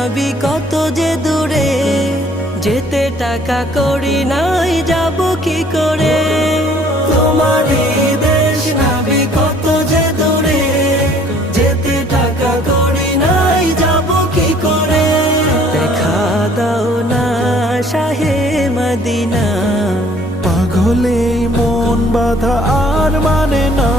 নাবি কত যে দূরে, যেতে টাকা করি নাই যাব কি করে। তোমার এই দেশ নাবি কত যে দূরে, যেতে টাকা করি নাই যাব কি করে। দেখা দাও না শাহে মদিনা, পাগলে মন বাধা আর মানে না।